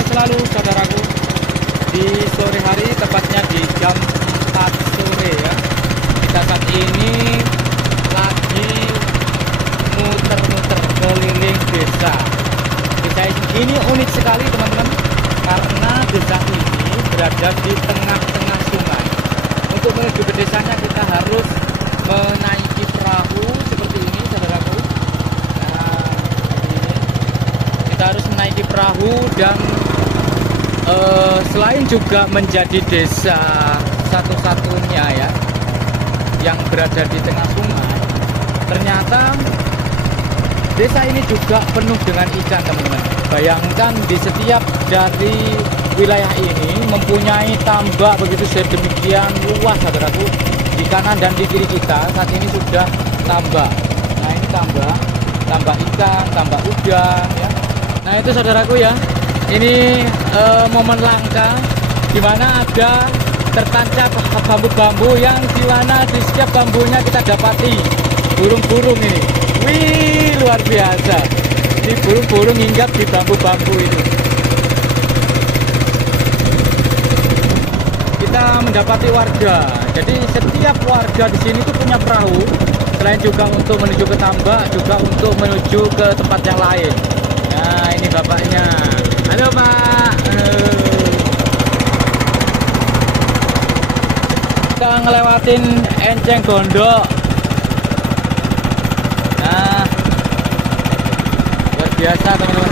sehat selalu saudaraku. Di sore hari, tepatnya di jam 4 sore ya. Kita saat ini lagi muter-muter keliling desa. Desa ini unik sekali teman-teman, karena desa ini berada di tengah-tengah sungai. Untuk menuju ke desanya kita harus menaiki perahu seperti ini saudaraku. Nah, ini kita harus menaiki perahu dan selain juga menjadi desa satu-satunya ya yang berada di tengah sungai, ternyata desa ini juga penuh dengan ikan teman-teman. Bayangkan di setiap dari wilayah ini mempunyai tambak begitu sedemikian luas saudaraku. Di kanan dan di kiri kita saat ini sudah tambak. Nah ini tambak ikan, tambak udang ya. Nah itu saudaraku ya, ini momen langka di mana ada tertancap bambu-bambu yang di mana di setiap bambunya kita dapati burung-burung ini. Wih, luar biasa. Ini burung-burung hinggap di bambu-bambu itu. Kita mendapati warga. Jadi setiap warga di sini tuh punya perahu. Selain juga untuk menuju ke tambak, juga untuk menuju ke tempat yang lain. Nah, ini bapaknya. Halo, Pak. Kita ngelewatin Enceng Gondok. Nah, luar biasa teman-teman.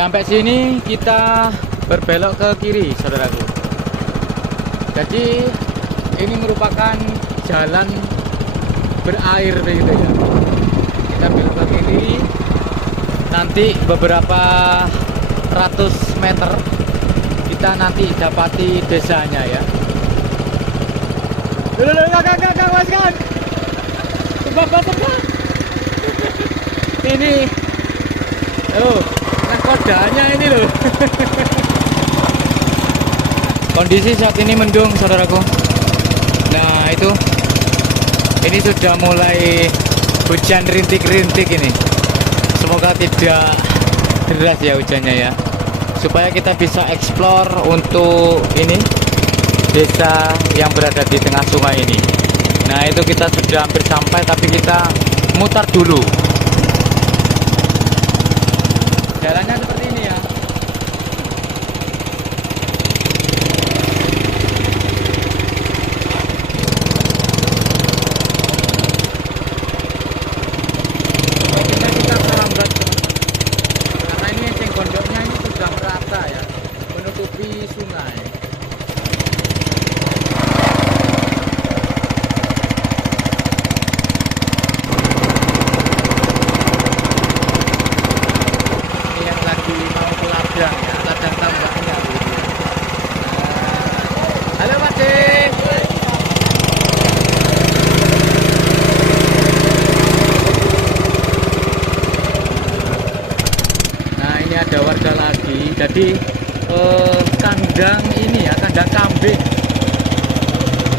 Sampai sini kita berbelok ke kiri saudaraku. Jadi ini merupakan jalan berair begitu ya. Kita belok ke kiri, nanti beberapa ratus meter kita nanti dapati desanya ya. Kakak, mas kan. Tebak. Ini, nakodanya ini loh. Kondisi saat ini mendung saudaraku. Nah itu, ini sudah mulai hujan rintik-rintik ini. Semoga tidak deras ya hujannya ya, supaya kita bisa explore untuk ini desa yang berada di tengah sungai ini. Nah itu kita sudah hampir sampai, tapi kita mutar dulu. Jalannya seperti ini ya. Sebaiknya kita merambat karena ini Enceng Gondoknya ini sudah rata ya, menutupi sungai. Ladang tambaknya gitu. Halo Mas Dik. Nah ini ada warga lagi. Jadi kandang ini ya, kandang kambing.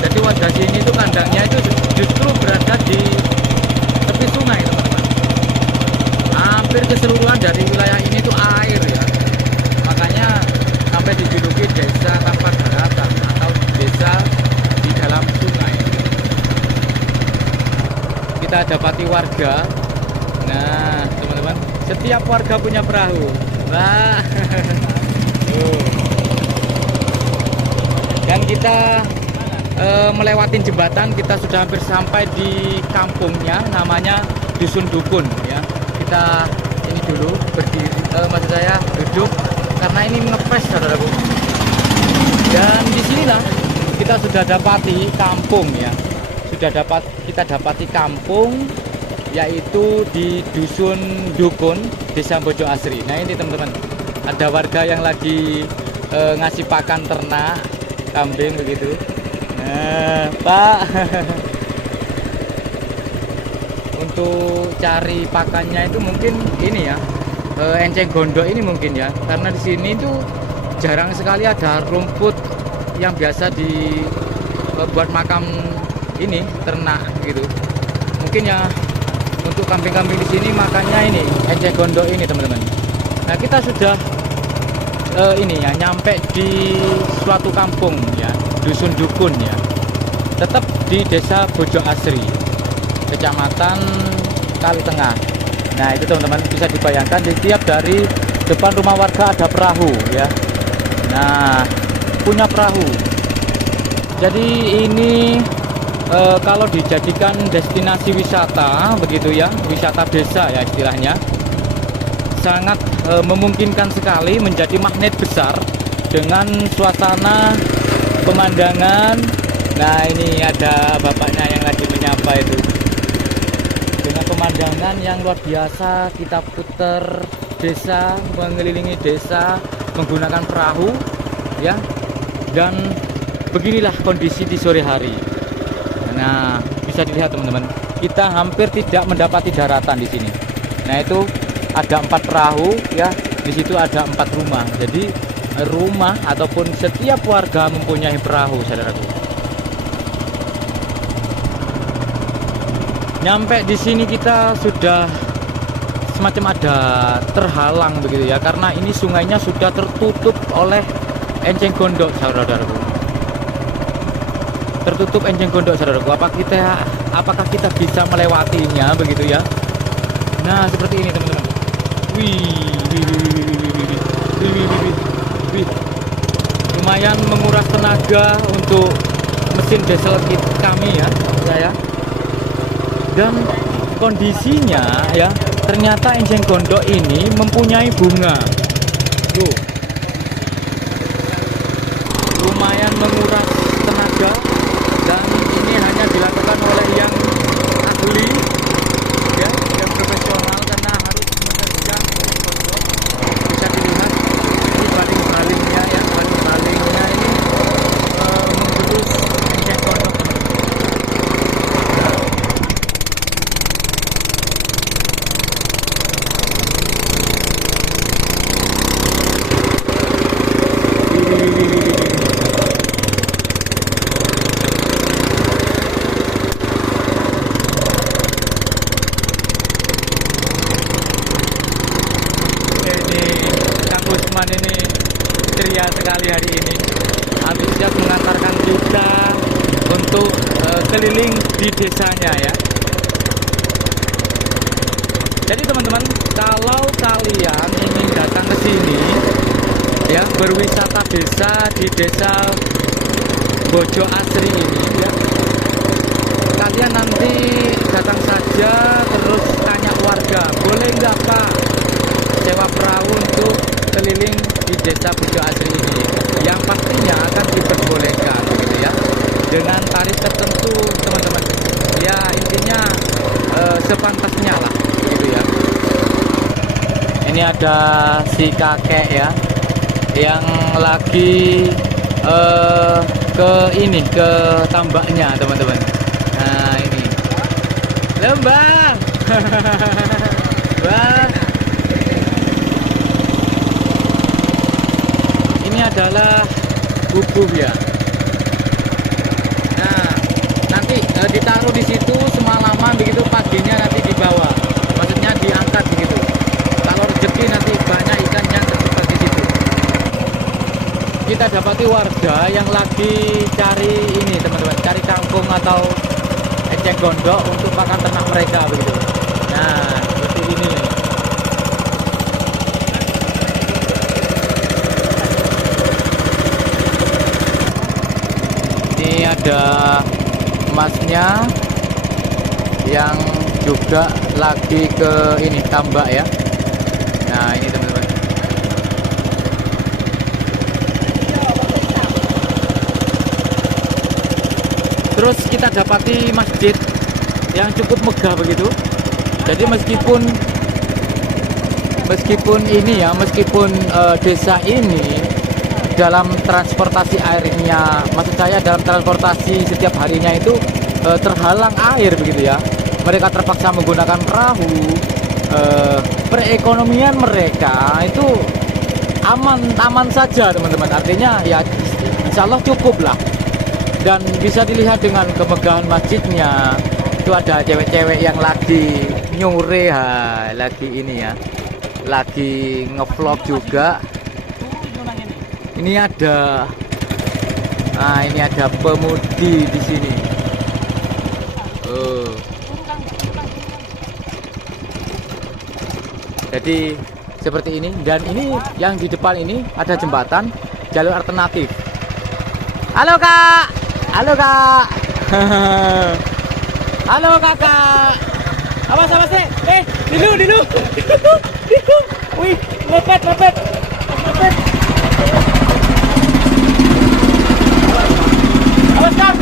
Jadi warga sini itu kandangnya itu justru berada di tepi sungai teman-teman. Hampir keseluruhan dari wilayah ini itu air ya. Makanya sampai dijuluki desa tanpa daratan atau desa di dalam sungai. Kita dapati warga. Nah teman-teman, setiap warga punya perahu. Wah. Dan kita melewatin jembatan, kita sudah hampir sampai di kampungnya, namanya Dusun Dukun ya. Kita ini dulu berdiri, maksud saya duduk karena ini ngepres saudaraku. Dan disinilah kita sudah dapati kampung ya, kita dapati kampung, yaitu di Dusun Dukun, Desa Bojo Asri. Nah ini teman-teman, ada warga yang lagi ngasih pakan ternak kambing begitu. Nah Pak, untuk cari pakannya itu mungkin ini ya, Enceng Gondok ini mungkin ya, karena di sini tuh jarang sekali ada rumput yang biasa buat makam ini ternak gitu. Mungkin ya untuk kambing-kambing di sini makannya ini eceng gondok ini teman-teman. Nah kita sudah ini ya nyampe di suatu kampung ya, dusun dukun ya, tetap di desa Bojo Asri, kecamatan Kali Tengah. Nah itu teman-teman bisa dibayangkan di tiap dari depan rumah warga ada perahu ya. Nah punya perahu. Jadi ini kalau dijadikan destinasi wisata begitu ya, wisata desa ya istilahnya, sangat memungkinkan sekali menjadi magnet besar dengan suasana pemandangan. Nah ini ada bapaknya yang lagi menyapa itu, dengan pemandangan yang luar biasa. Kita putar desa, mengelilingi desa menggunakan perahu ya, dan beginilah kondisi di sore hari. Nah bisa dilihat teman-teman, kita hampir tidak mendapati daratan di sini. Nah itu ada 4 perahu ya, di situ ada 4 rumah. Jadi rumah ataupun setiap warga mempunyai perahu, saudaraku. Nyampe di sini kita sudah semacam ada terhalang begitu ya, karena ini sungainya sudah tertutup oleh enceng gondok, saudaraku. Tertutup enceng gondok, saudaraku. Apakah kita bisa melewatinya begitu ya? Nah seperti ini teman-teman. Wih, lumayan menguras tenaga untuk mesin diesel kami ya, saya. Dan kondisinya ya, ternyata enceng gondok ini mempunyai bunga. Tuh, lumayan menguras tenaga, dan ini hanya dilakukan oleh yang ahli ya, yang profesional, karena harus menerjang enceng gondok. Bisa dilihat ini baling-balingnya ya, baling-balingnya ini menggerus enceng gondok. Ini ceria sekali hari ini, antusias mengantarkan kita untuk keliling di desanya ya. Jadi teman-teman, kalau kalian ingin datang ke sini ya, berwisata desa di desa Bojo Asri ini ya, kalian nanti datang saja terus tanya warga, boleh nggak Pak sewa perahu untuk keliling di desa Bojo Asri ini, yang pastinya akan diperbolehkan gitu ya, dengan tarif tertentu teman-teman ya. Intinya sepantasnya lah gitu ya. Ini ada si kakek ya, yang lagi ke tambaknya teman-teman. Nah ini lembah Bang, adalah bubuk ya. Nah nanti ditaruh di situ semalaman begitu, paginya nanti dibawa, maksudnya diangkat begitu. Kalau rezeki nanti banyak ikan yang terjebak di situ. Kita dapati warga yang lagi cari ini teman-teman, cari kangkung atau eceng gondok untuk pakan ternak mereka begitu. Nah seperti ini. Ada masnya yang juga lagi ke ini tambak ya. Nah ini teman-teman, terus kita dapati masjid yang cukup megah begitu. Jadi meskipun ini ya, meskipun desa ini dalam transportasi airnya, maksud saya dalam transportasi setiap harinya itu terhalang air begitu ya, mereka terpaksa menggunakan perahu. Perekonomian mereka itu aman saja teman-teman, artinya ya insya Allah cukup lah Dan bisa dilihat dengan kemegahan masjidnya. Itu ada cewek-cewek yang lagi nyure, lagi ini ya, lagi ngevlog juga. Ini ada, nah ini ada pemudi di sini. Oh. Jadi seperti ini, dan ini yang di depan ini ada jembatan jalur alternatif. Halo kak, halo kak, halo kakak. Awas awas deh, dilu, wih, lepet. Awas kak.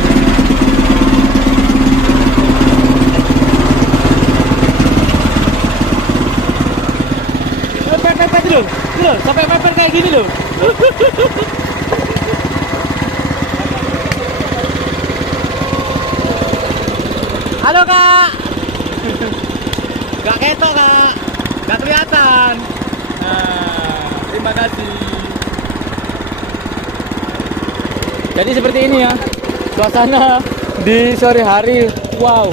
Mepet dulu, sampai mepet kayak gini loh. Halo kak, gak ketok kak, gak kelihatan. Nah, terima kasih. Jadi seperti ini ya, suasana di sore hari. Wow,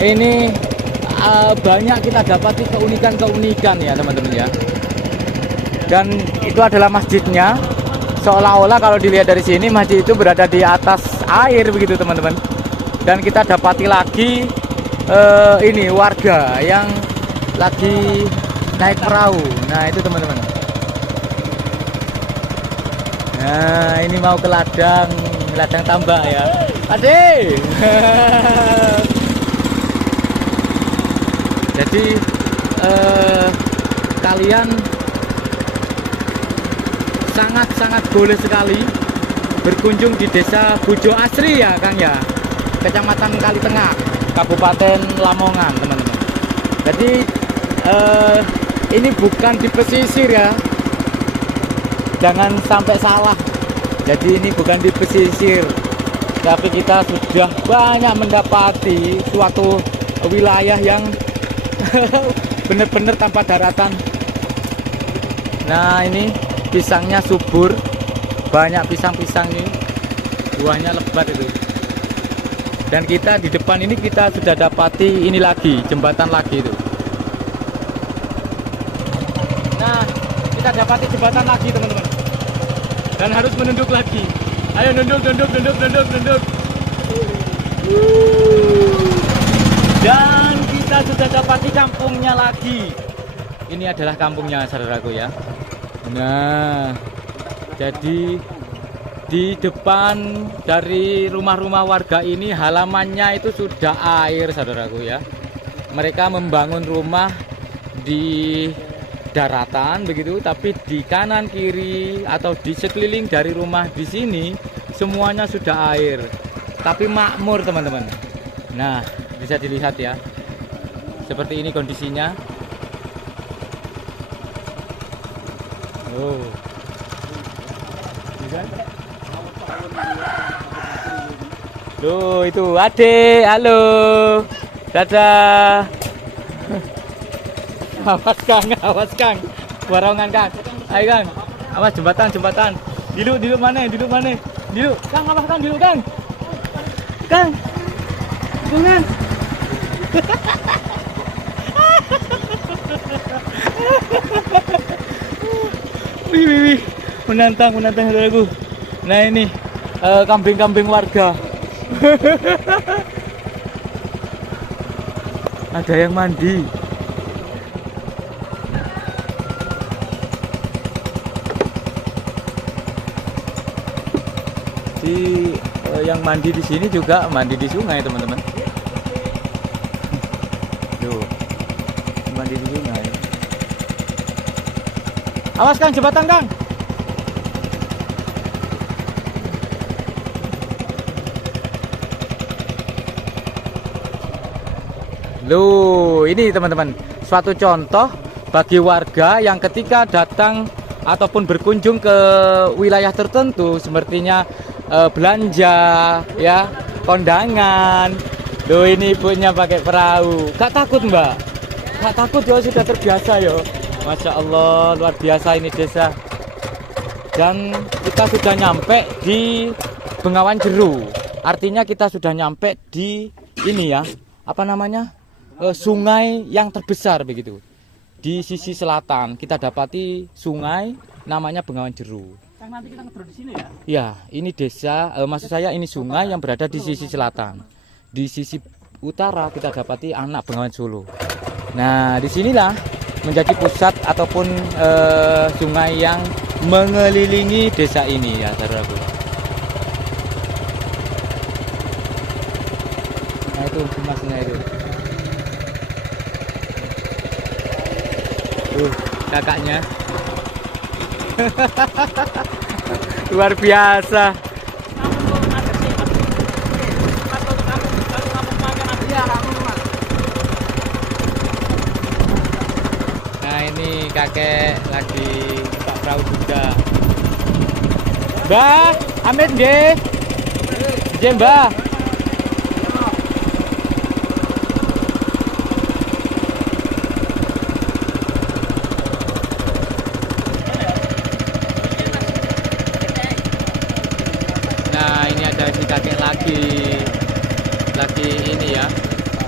ini banyak kita dapati keunikan ya teman-teman ya. Dan itu adalah masjidnya. Seolah-olah kalau dilihat dari sini masjid itu berada di atas air begitu teman-teman. Dan kita dapati lagi ini warga yang lagi naik perahu. Nah itu teman-teman. Nah ini mau ke ladang tambak ya. Ade. Jadi kalian sangat boleh sekali berkunjung di desa Bojo Asri ya Kang ya, Kecamatan Kalitengah, Kabupaten Lamongan teman-teman. Jadi ini bukan di pesisir ya, jangan sampai salah. Jadi ini bukan di pesisir, tapi kita sudah banyak mendapati suatu wilayah yang benar-benar tanpa daratan. Nah ini pisangnya subur, banyak pisang-pisang ini, buahnya lebat itu. Dan kita di depan ini kita sudah dapati ini lagi, jembatan lagi itu. Nah, kita dapati jembatan lagi teman-teman. Dan harus menunduk lagi. Ayo nunduk. Dan kita sudah dapati kampungnya lagi. Ini adalah kampungnya saudaraku ya. Nah, jadi di depan dari rumah-rumah warga ini halamannya itu sudah air saudaraku ya. Mereka membangun rumah di daratan begitu, tapi di kanan kiri atau di sekeliling dari rumah di sini semuanya sudah air. Tapi makmur teman-teman. Nah, bisa dilihat ya. Seperti ini kondisinya. Oh. Loh, itu Ade, halo. Dadah. Awas Kang. Warongan Kang. Ayo Kang. Awas jembatan. Dilu mana? Dilu. Kang, awas Kang, dilu Kang. Kang. Bungan. Wih, menantang saudaraku. Nah ini kambing-kambing warga. Ada yang mandi. Yang mandi di sini juga mandi di sungai teman-teman. Tuh, mandi di sungai. Awas Kang, jembatan Kang. Loh, ini teman-teman, suatu contoh bagi warga yang ketika datang ataupun berkunjung ke wilayah tertentu, sepertinya belanja, ya, kondangan. Loh, ini ibunya pakai perahu. Gak takut Mbak? Gak takut ya, sudah terbiasa ya. Masya Allah, luar biasa ini desa. Dan kita sudah nyampe di Bengawan Jeru. Artinya kita sudah nyampe di ini ya, apa namanya, sungai yang terbesar begitu. Di sisi selatan kita dapati sungai namanya Bengawan Jeru. Nanti kita ngobrol di sini ya. Ya, ini desa, maksud saya ini sungai yang berada di sisi selatan. Di sisi utara kita dapati anak Bengawan Solo. Nah, disinilah menjadi pusat ataupun sungai yang mengelilingi desa ini ya, saudaraku. Nah itu masnya itu. Kakaknya. Luar biasa. Nah ini kakek lagi buka perahu juga. Mbah, amit nggih. Nggih, Mbah. Nah ini ada si kakek lagi ini ya,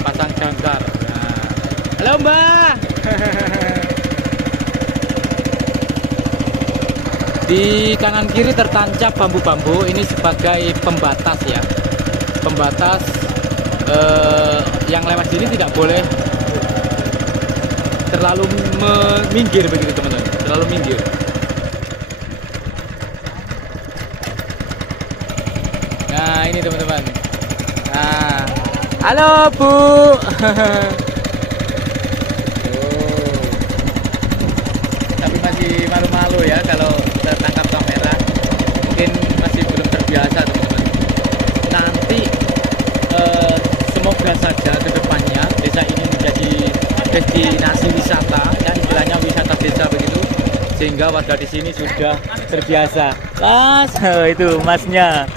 pasang jangkar. Nah. Halo Mbak. Di kanan kiri tertancap bambu-bambu ini sebagai pembatas ya, pembatas yang lewat sini tidak boleh terlalu minggir begitu teman-teman, terlalu minggir. Nah ini teman-teman. Nah, halo Bu. Tapi masih malu-malu ya kalau tertangkap kamera. Mungkin masih belum terbiasa teman-teman. Nanti semoga saja kedepannya desa ini menjadi destinasi wisata, ya istilahnya wisata desa begitu, sehingga warga di sini sudah terbiasa. Mas, itu masnya.